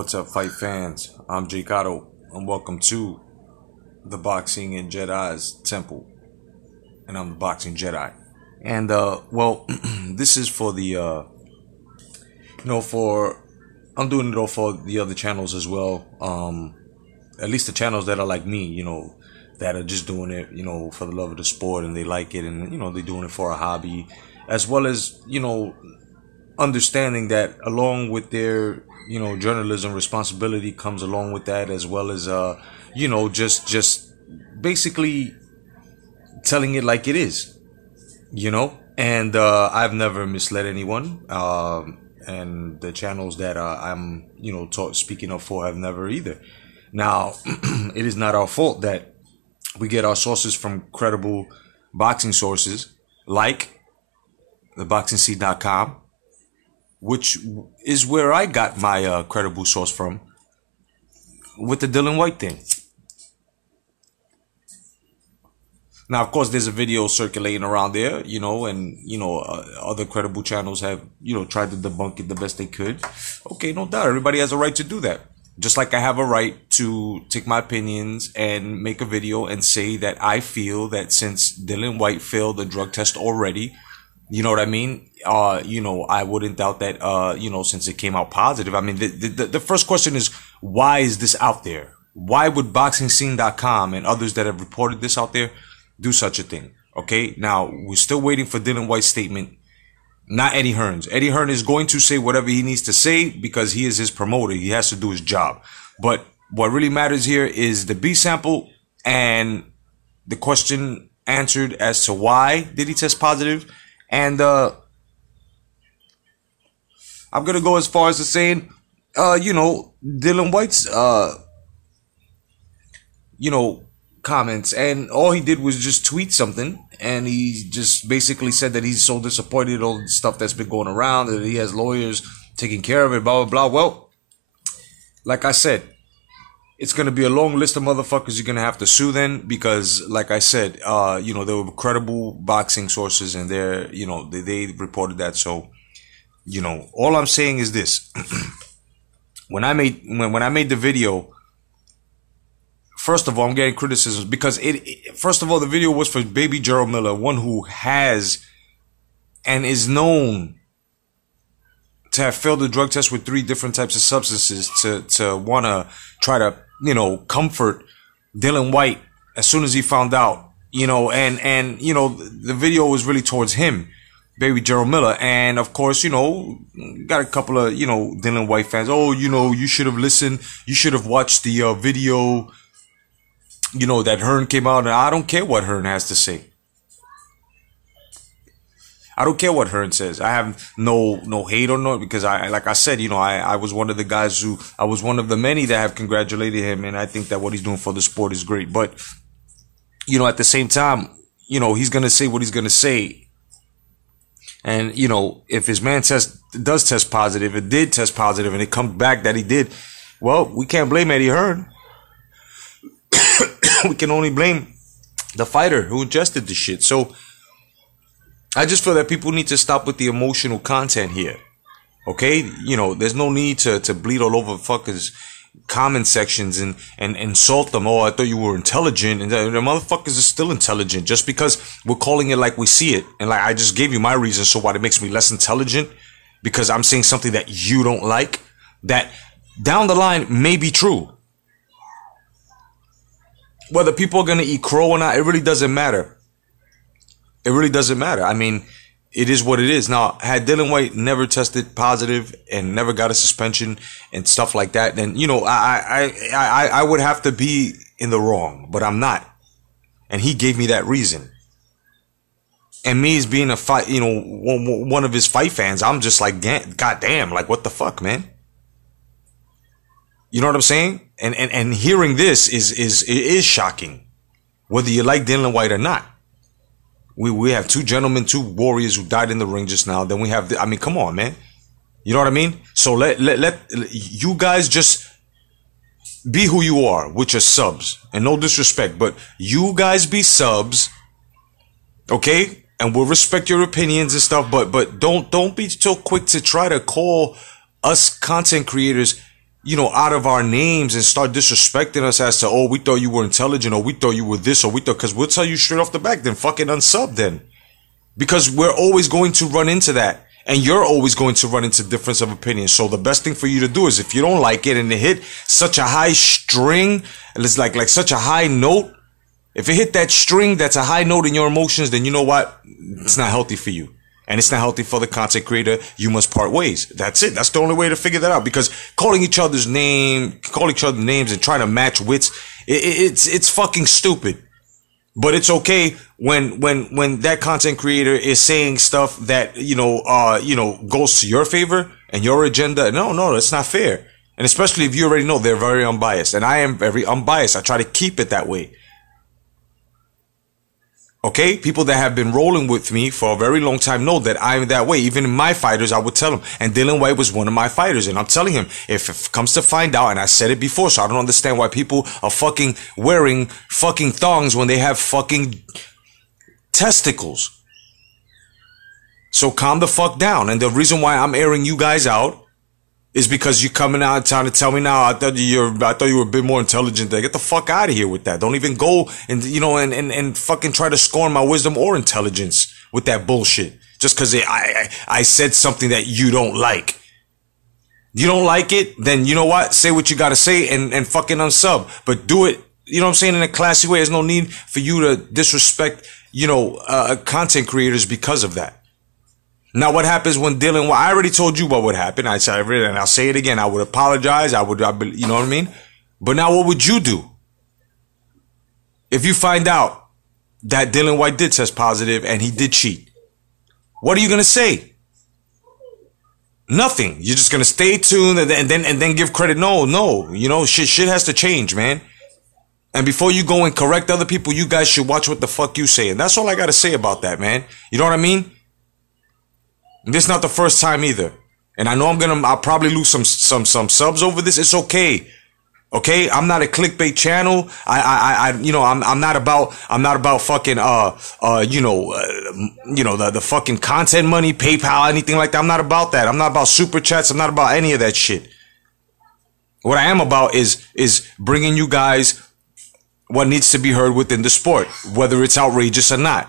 What's up, fight fans? I'm Jay Cotto, and welcome to the Boxing and Jedi's Temple. And I'm the Boxing Jedi. And, this is for the, I'm doing it all for the other channels as well. At least the channels that are like me, that are just doing it, for the love of the sport and they like it and, they're doing it for a hobby. As well as, understanding that along with their journalism responsibility comes along with that, as well as just basically telling it like it is, and I've never misled anyone, and the channels that I'm speaking up for have never either. Now it is not our fault that we get our sources from credible boxing sources like theboxingscene.com, which is where I got my credible source from with the Dillian Whyte thing. Now, of course, there's a video circulating around there, and, other credible channels have, tried to debunk it the best they could. Okay, no doubt. Everybody has a right to do that. Just like I have a right to take my opinions and make a video and say that I feel that since Dillian Whyte failed the drug test already, you know what I mean? I wouldn't doubt that, since it came out positive. I mean, the first question is, why is this out there? Why would BoxingScene.com and others that have reported this out there do such a thing? Okay, now we're still waiting for Dillian Whyte's statement, not Eddie Hearn's. Eddie Hearn is going to say whatever he needs to say because he is his promoter. He has to do his job. But what really matters here is the B sample and the question answered as to why did he test positive. And I'm going to go as far as to saying, Dillian Whyte's, comments. And all he did was just tweet something. And he just basically said that he's so disappointed, all the stuff that's been going around, that he has lawyers taking care of it, blah, blah, blah. Well, like I said, it's going to be a long list of motherfuckers you're going to have to sue then, because like I said, there were credible boxing sources and they reported that. So, all I'm saying is this. when I made the video, first of all, I'm getting criticisms because first of all, the video was for Baby Gerald Miller, one who has and is known to have failed the drug test with 3 different types of substances to want to try to, comfort Dillian Whyte as soon as he found out, and the video was really towards him, Baby Gerald Miller. And of course, got a couple of, Dillian Whyte fans. Oh, you should have listened. You should have watched the video, that Hearn came out. And I don't care what Hearn has to say. I don't care what Hearn says. I have no hate on it because like I said, I was one of the guys I was one of the many that have congratulated him, and I think that what he's doing for the sport is great. But, at the same time, he's going to say what he's going to say. And, if his man does test positive, it did test positive, and it comes back that he did, well, we can't blame Eddie Hearn. We can only blame the fighter who ingested the shit. So I just feel that people need to stop with the emotional content here. Okay? There's no need to bleed all over fuckers' comment sections and insult them. Oh, I thought you were intelligent. And the motherfuckers are still intelligent just because we're calling it like we see it. And like I just gave you my reason. So what, it makes me less intelligent because I'm saying something that you don't like, that down the line may be true. Whether people are going to eat crow or not, it really doesn't matter. It really doesn't matter. I mean, it is what it is. Now, had Dillian Whyte never tested positive and never got a suspension and stuff like that, then, I would have to be in the wrong, but I'm not. And he gave me that reason. And me as being a fight, one of his fight fans, I'm just like, goddamn, like, what the fuck, man? You know what I'm saying? And hearing this is shocking, whether you like Dillian Whyte or not. We have 2 gentlemen, 2 warriors who died in the ring just now. Then we have, I mean, come on, man. You know what I mean? So let you guys just be who you are with your subs. And no disrespect, but you guys be subs, okay? And we'll respect your opinions and stuff, but don't be so quick to try to call us content creators out of our names and start disrespecting us as to, oh, we thought you were intelligent, or we thought you were this, or we thought, because we'll tell you straight off the back, then fucking unsub then. Because we're always going to run into that. And you're always going to run into difference of opinion. So the best thing for you to do is, if you don't like it and it hit such a high string, and it's like such a high note, if it hit that string that's a high note in your emotions, then you know what? It's not healthy for you. And it's not healthy for the content creator. You must part ways. That's it. That's the only way to figure that out. Because calling each other names and trying to match wits, it's fucking stupid. But it's okay when that content creator is saying stuff that, goes to your favor and your agenda. No, that's not fair. And especially if you already know they're very unbiased. And I am very unbiased. I try to keep it that way. Okay, people that have been rolling with me for a very long time know that I'm that way. Even in my fighters, I would tell them. And Dillian Whyte was one of my fighters. And I'm telling him, if it comes to find out, and I said it before, so I don't understand why people are fucking wearing fucking thongs when they have fucking testicles. So calm the fuck down. And the reason why I'm airing you guys out is because you coming out trying to tell me now, I thought you were a bit more intelligent. Get the fuck out of here with that. Don't even go and, and fucking try to scorn my wisdom or intelligence with that bullshit. Just cause I said something that you don't like. You don't like it? Then you know what? Say what you gotta say and fucking unsub. But do it, in a classy way. There's no need for you to disrespect, content creators because of that. Now, what happens when Dillian Whyte? I already told you what would happen. I said it, and I'll say it again. I would apologize. You know what I mean? But now, what would you do if you find out that Dillian Whyte did test positive and he did cheat? What are you gonna say? Nothing. You're just gonna stay tuned and then give credit. No. Shit has to change, man. And before you go and correct other people, you guys should watch what the fuck you say. And that's all I gotta say about that, man. You know what I mean? This is not the first time either. And I know I'll probably lose some subs over this. It's okay. Okay? I'm not a clickbait channel. I'm not about fucking, the fucking content money, PayPal, anything like that. I'm not about that. I'm not about super chats. I'm not about any of that shit. What I am about is bringing you guys what needs to be heard within the sport, whether it's outrageous or not.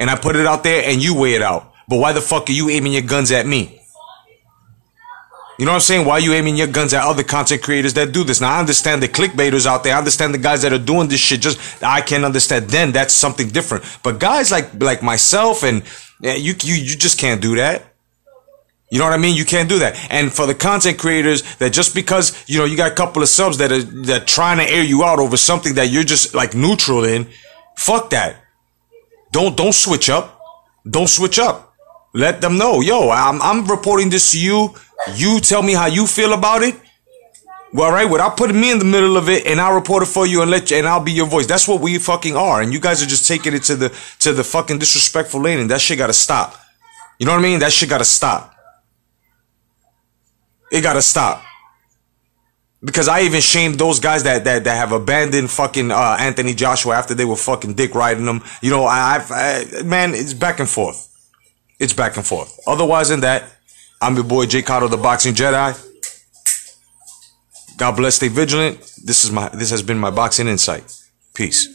And I put it out there and you weigh it out. But why the fuck are you aiming your guns at me? You know what I'm saying? Why are you aiming your guns at other content creators that do this? Now, I understand the clickbaiters out there. I understand the guys that are doing this shit. Just, I can understand then. That's something different. But guys like myself and you just can't do that. You know what I mean? You can't do that. And for the content creators that just because, you got a couple of subs that are trying to air you out over something that you're just like neutral in, fuck that. Don't switch up. Don't switch up. Let them know, I'm reporting this to you. You tell me how you feel about it. Well, right, without putting me in the middle of it, and I'll report it for you and I'll be your voice. That's what we fucking are. And you guys are just taking it to the fucking disrespectful lane, and that shit gotta stop. You know what I mean? That shit gotta stop. It gotta stop. Because I even shamed those guys that have abandoned fucking Anthony Joshua after they were fucking dick riding them. Man, it's back and forth. It's back and forth. Otherwise than that, I'm your boy Jay Cotto, the Boxing Jedi. God bless, stay vigilant. This has been my Boxing Insight. Peace.